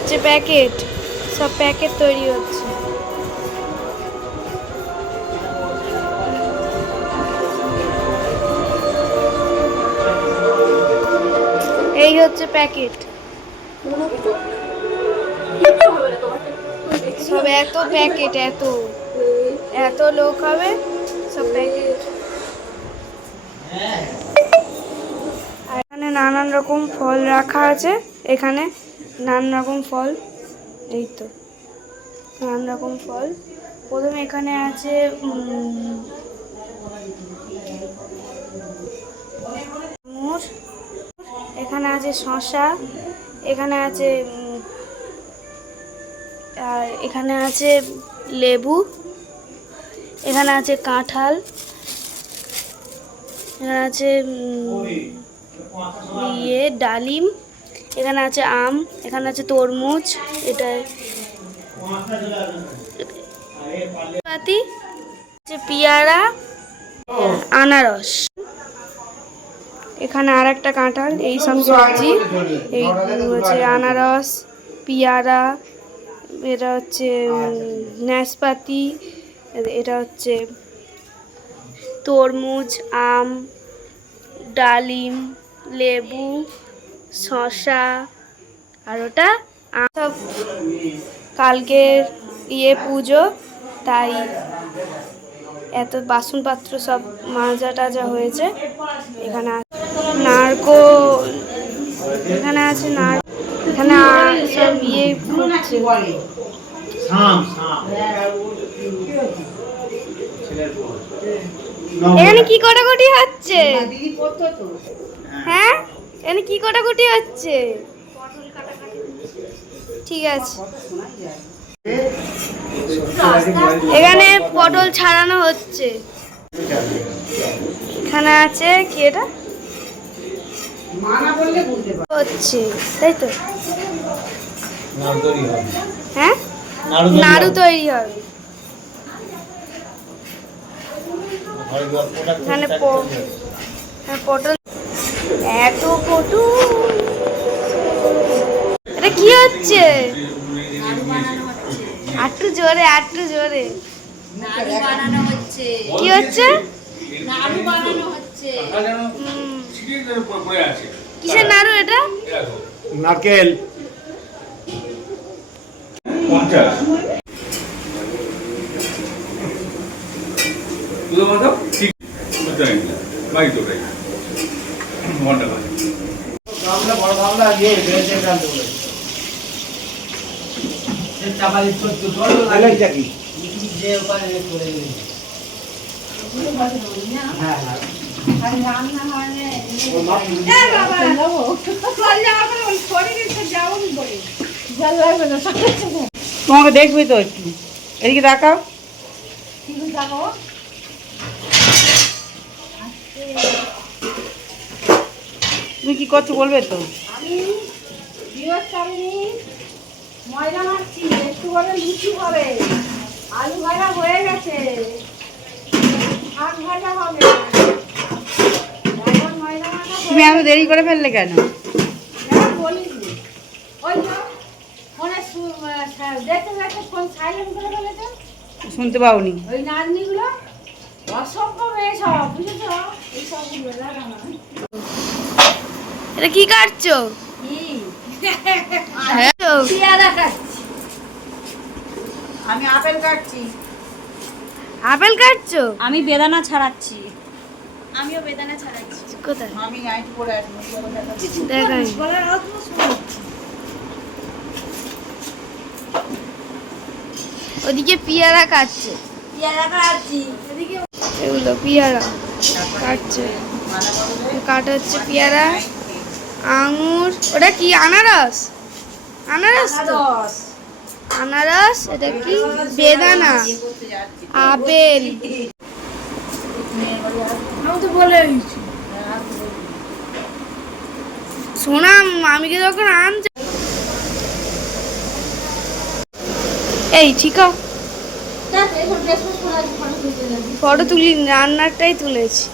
হচ্ছে প্যাকেট, সব প্যাকেট তৈরি হচ্ছে। এই হচ্ছে প্যাকেট, সব এত প্যাকেট, এত এত লোক হবে, সব প্যাকেট। আর এখানে নানান রকম ফল রাখা আছে, এখানে নানান রকম ফল, এই তো নানান রকম ফল। প্রথমে এখানে আছে আঙুর, এখানে আছে শসা, এখানে আছে আর এখানে আছে লেবু, এখানে আছে কাঁঠাল, এখানে আছে ডালিম, এখানে আছে আম, এখানে আছে তরমুজ, এটা পাতি, পেয়ারা, আনারস, এখানে আর একটা কাঁঠাল, এই সব সবজি, এই হচ্ছে আনারস, পেয়ারা, এটা হচ্ছে নাশপাতি, এটা হচ্ছে তরমুজ, আম, ডালিম, লেবু, শসা, আর ওটা সব কালকের পুজো, তাই এত বাসনপত্র সব মাজা টাজা হয়েছে। এখানে নারকোল, এখানে আছে এখানে সব ফুটছে। এখানে কি কাটাকুটি হচ্ছে? হ্যাঁ, এখানে কি কাটাকুটি হচ্ছে? ঠিক আছে, এখানে পটল ছাড়ানো হচ্ছে। এখানে আছে কি, এটা হচ্ছে, তাই তো? হ্যাঁ, নাড়ু তৈরি হবে। এখানে পটল, এত পটল, এটা কি হচ্ছে? আটটু জোরে, আটটু জোরে কি হচ্ছে? কিসের নাড়ু এটা? নারকেল। তোমাকে দেখবি তো, একটু এদিকে দেখাও। তুমি কি করছো বলবে তো? আমি ময়দা মারছি, একটু করে লুচি হবে, আলু ভাজা হয়ে গেছে, শাক ভাজা হবে। তুমি এত দেরি করে ফেললে কেন? বলিস ওই তো ফোনে দেখতে দেখতে ফোন সাইলেন্ট করে ফেলেছে, শুনতে পাওনি? ওই নাতনিগুলো অসভ্য মেয়ে সব, বুঝেছ? এই সবগুলো লাগানো। এটা কি কাটছো? পেয়ারা কাটছি। আমি আপেল কাটছি। আপেল কাটছো? আমি বেদানা ছাড়াচ্ছি। আমিও বেদানা ছাড়াচ্ছি। কোথায়? আমি নাইট পরে আসবো, দেখাই। ওদিকে পেয়ারা কাটছে, পেয়ারা কাটছি। এগুলো পেয়ারা কাটছে, কাটা হচ্ছে পেয়ারা, আঙুর, ওটা কি আনারস? আনারস তো, আনারস, এটা কি বেদানা, আপেল, আমি তো বলে দিয়েছি। সোনা মামিকে যখন আনছে, এই ঠিক আছে, ফটো তুলি, রান্নারটাই তুলেছি,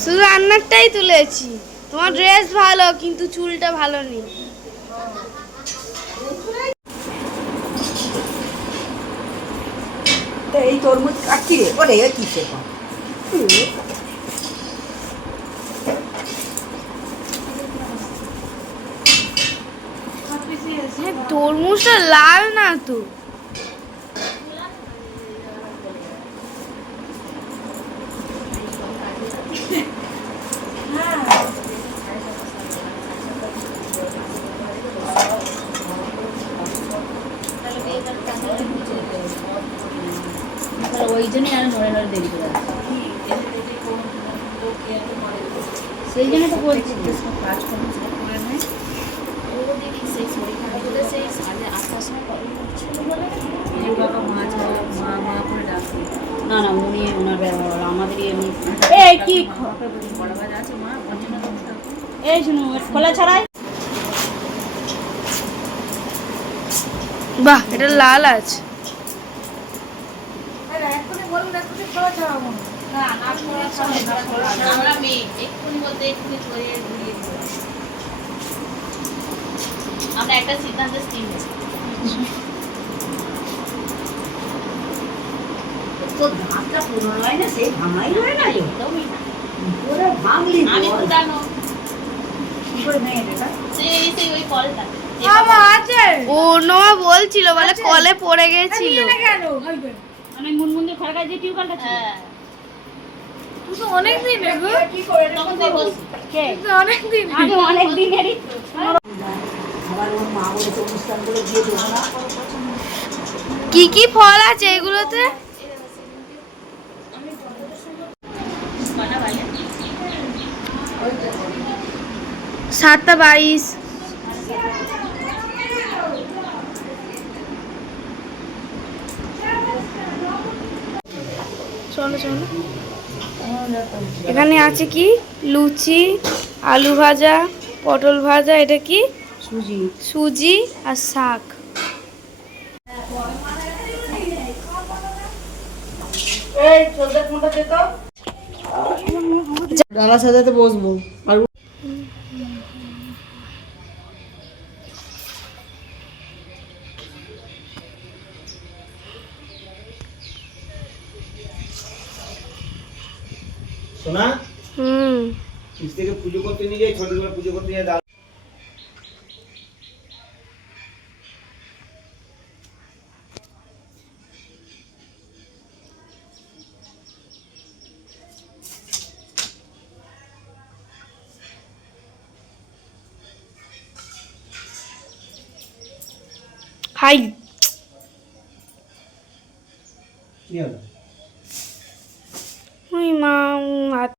শুধু রান্নারটাই তুলেছি। তোমার ড্রেস ভালো, কিন্তু চুলটা ভালো নেই। তো এই তরমুজ কাটছি রে ওরে কিসে তরমুজটা লাল না তো। ওই জন্যই আর নড়ে নড়ে দেরি করে সেই জন্য তো বলছি কাজ করে নেয় ওদের সেই শরীর খারাপ হলে সেই 8:30টার সময় কল করছিল বলে বাবা মা মা মা করে ডাকবে না না উনি ওনার আমাদেরই এমনি এই কি বড় বাজার আছে মা অঞ্জনা এই শুনো খোলা ছাড়াই বাহ, এটা লাল আছে। আমরা মেয়ে এক্ষুনি বলতে এক্ষুনি ছড়িয়ে ঘুরিয়ে দিল আমরা একটা সিদ্ধান্ত স্থির হয়েছি তো ধানটা পুরনো হয় না সেই ভাঙাই হয় না একদমই না পুরো ভাঙলি আমি তো জানো কি করে ভেঙে দেবে সেই সেই ওই কলটা ও নোয়া বলছিল বলে কলে পড়ে গেছিল। মানে মুনমুন্দির ঘর কাছে যে টিউবওয়েলটা ছিল তুই তো অনেক দিন কি করে তখন তো বলছি কে অনেক দিন আগে অনেক দিনেরই আবার ওর মা বলে তো অনুষ্ঠান করে দিয়ে দেবো না কি কি ফল আছে এগুলোতে? কটা বাজে 7:22। চলো চলো। এখানে আছে কি লুচি, আলু ভাজা, পটল ভাজা, এটা কি সুজি সুজি আর শাক। ডালা সাজাতে বসবো আর সোনা হুম, থেকে পুজো করতে নিয়ে যাই, ছোটবেলা পুজো করতে নিয়ে যাই। হাই কি হলো? ওই মা হাত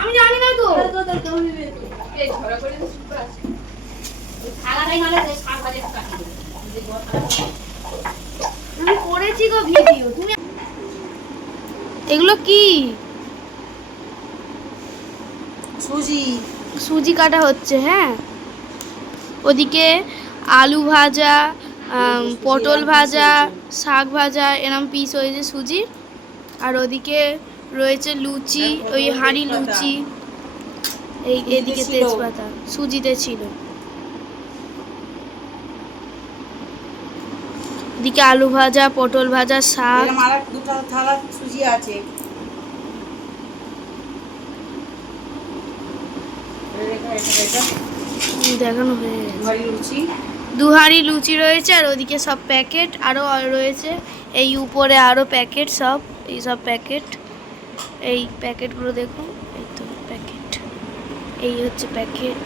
আমি জানি না তো। আমি করেছি গো ভিডিও। তুমি এগুলো কি? সুজি সুজি কাটা হচ্ছে। হ্যাঁ, ওদিকে আলু ভাজা, পটল ভাজা, শাক ভাজা এরম পিস হয়েছে সুজির। আর ওদিকে রয়েছে লুচি, ওই হাঁড়ি লুচি। এদিকে তেজপাতা সুজিতে ছিল। এদিকে আলু ভাজা, পটল ভাজা, শাক। এরকম আর দুটো থালা সুজি আছে। দেখানো হয়ে গেছে। ঘরে লুচি, দু হাঁড়ি লুচি রয়েছে। আর ওদিকে সব প্যাকেট আরও রয়েছে। এই উপরে আরও প্যাকেট, সব এই সব প্যাকেট। এই প্যাকেটগুলো দেখুন, এই তো প্যাকেট, এই হচ্ছে প্যাকেট,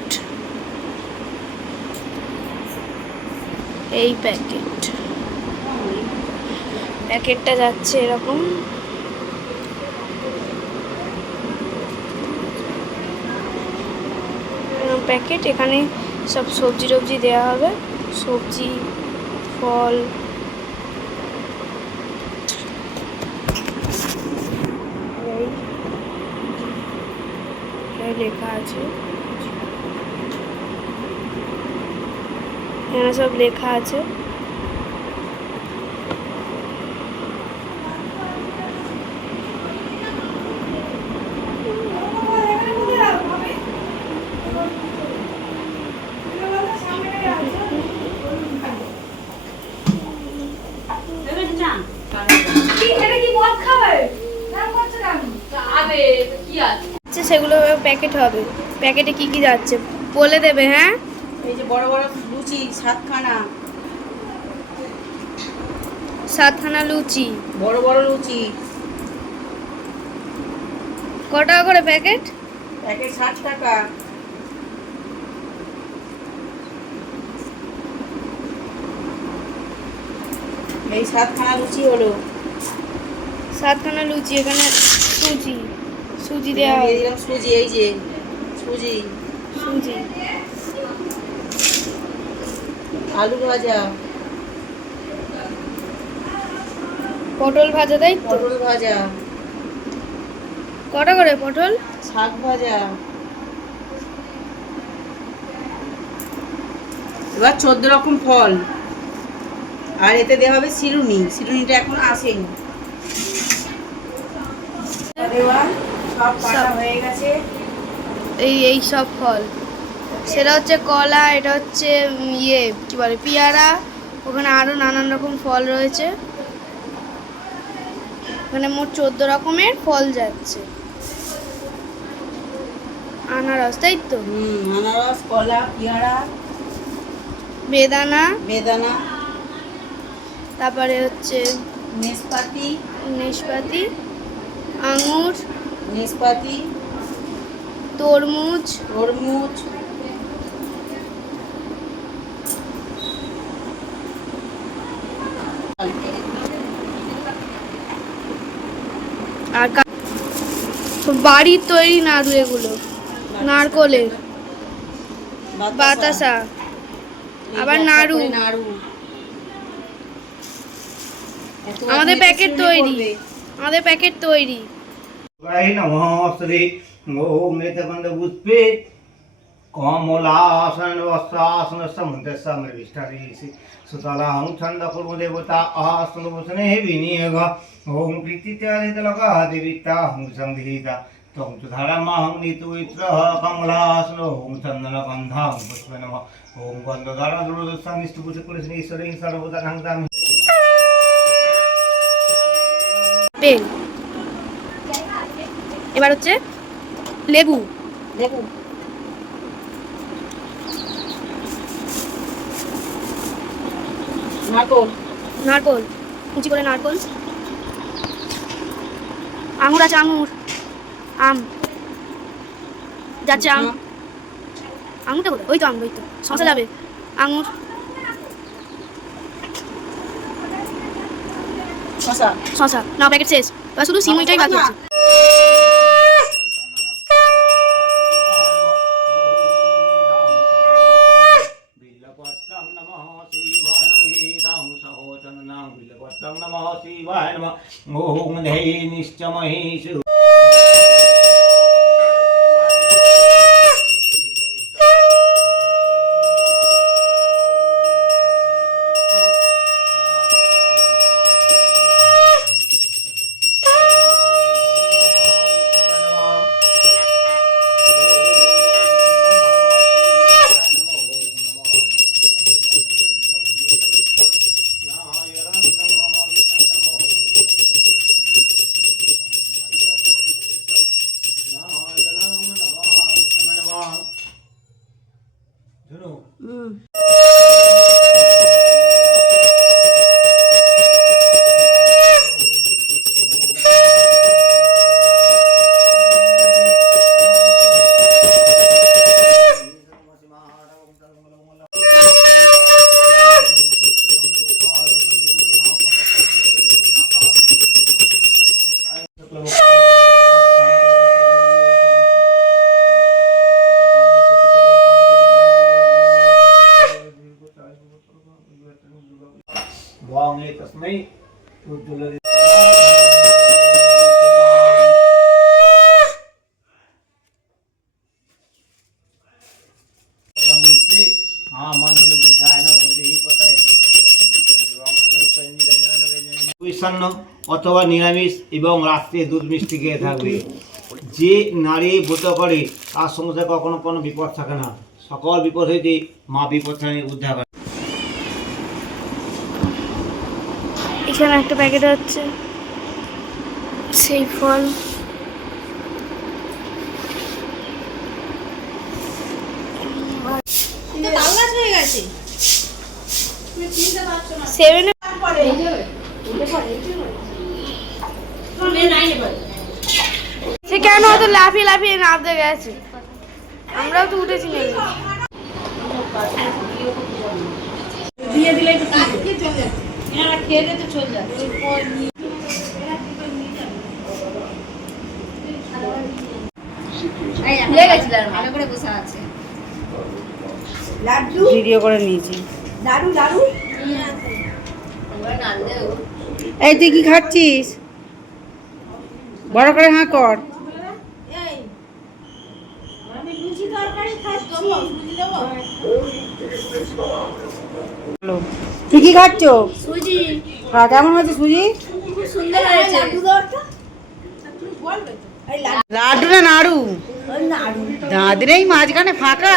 এই প্যাকেট। প্যাকেটটা যাচ্ছে এরকম। প্যাকেট, এখানে সব সবজি টবজি দেওয়া হবে, সবজি, ফল। এই লেখা আছে, এখানে সব লেখা আছে। সেগুলো প্যাকেট হবে। প্যাকেটে কি কি যাচ্ছে বলে দেবে। হ্যাঁ, এই যে বড় বড় লুচি 7খানা, 7খানা লুচি। বড় বড় লুচি। ক টাকা করে প্যাকেট? প্যাকেট 60 টাকা। এই 7খানা লুচি হলো। 7খানা লুচি। এখানে সুজি, সুজি দেওয়া হবে। দিলাম সুজি, এই যে সুজি, সুজি, আলু ভাজা, পটল ভাজা, তাই তো? পটল ভাজা, কটা করে পটল? শাক ভাজা। এবার 14 রকম ফল। আর এতে দেওয়া হবে চিরুনি। চিরুনিটা এখন আসেনি। এবার সব কাটা হয়ে গেছে। এই সব ফল, সেটা হচ্ছে কলা, এটা হচ্ছে ইয়ে কি বলে পেয়ারা। ওখানে আরো নানান রকম ফল রয়েছে। ওখানে মোট 14 রকমের ফল যাচ্ছে। আনারস, তাই তো? আনারস, কলা, পেয়ারা, বেদানা, বেদানা, তারপরে হচ্ছে নেসপাতি, নেশপাতি, আঙুর, নেসপাতি, তরমুজ, তরমুজ, আর বাড়ির তৈরি নাড়ু, এগুলো নারকলের বাতাসা, আবার নাড়ু। আমাদের প্যাকেট তৈরি, আমাদের প্যাকেট তৈরি। নমস্তে ওম নেতবন্ধ পুষ্পে কমলাসন বস্ত্রাসন সমুদ্রসমৃষ্টারিষি সুতলাং ছন্দ কুর্ম দেবতা আসন বসনে বিনিয়োগ ওম প্রীতিচারিতলকা দেবিতা হুং সংহিতা ত্বং তু ধর্মং নিতুইত্র কমলাসন ওম চন্দন গন্ধাং পুষ্পে নমঃ ওম গন্ধধারা দুরদস্থান নিষ্ঠুপুষ কুলশ্রী ঈশ্বরিং সর্বদানং দামি। পেন। এবার হচ্ছে লেবু, লেবু, নারকল, নারকল, কুচি করে নারকল, আঙুর আছে, আঙুর, আম যাচ্ছে, আম, আঙুরটা কোথায়? ওই তো আঙুর, ওই তো শশা যাবে, আঙুর, শসা, শশা। না, প্যাকেট শেষ, এবার শুধু সিমুইটাই বাকি আছে। ओम धै निश्चमहेश বং এ তস্मै উজ্জ্বল মিষ্টান্ন অথবা নিরামিষ এবং রাত্রে দুধ মিষ্টি খেয়ে থাকবে। যে নারী ব্রত করে তার সংসারে কখনো কোনো বিপদ থাকে না, সকল বিপদ হইতে মা বিপদ থেকে উদ্ধার করে। এখানে একটা প্যাকেট হচ্ছে সেই ফল। সেভেন সে কেন অত লাফিয়ে লাফিয়ে নামতে গেছে? আমরাও তো উঠেছি নেমে। দিয়ে দিলে একটু এনারা খেয়ে দিয়ে তো চলে যাচ্ছে। ভালো করে বসে আছে। ভিডিও করে নিয়েছি। লাডু লাডু এই তুই কি খাচ্ছিস? বড় করে হাঁ কর। এই আমি লুচি তরকারি খাচ্ছি লুচি দেবো তুই কি খাচ্ছ? সুজি হ্যাঁ, কেমন হয়েছে সুজি? খুব সুন্দর হয়েছে লাডু দাওটা তুমি বলবে তো এই লাড্ডু না নাড়ু? লাডু দাঁত নেই মাঝখানে ফাঁকা।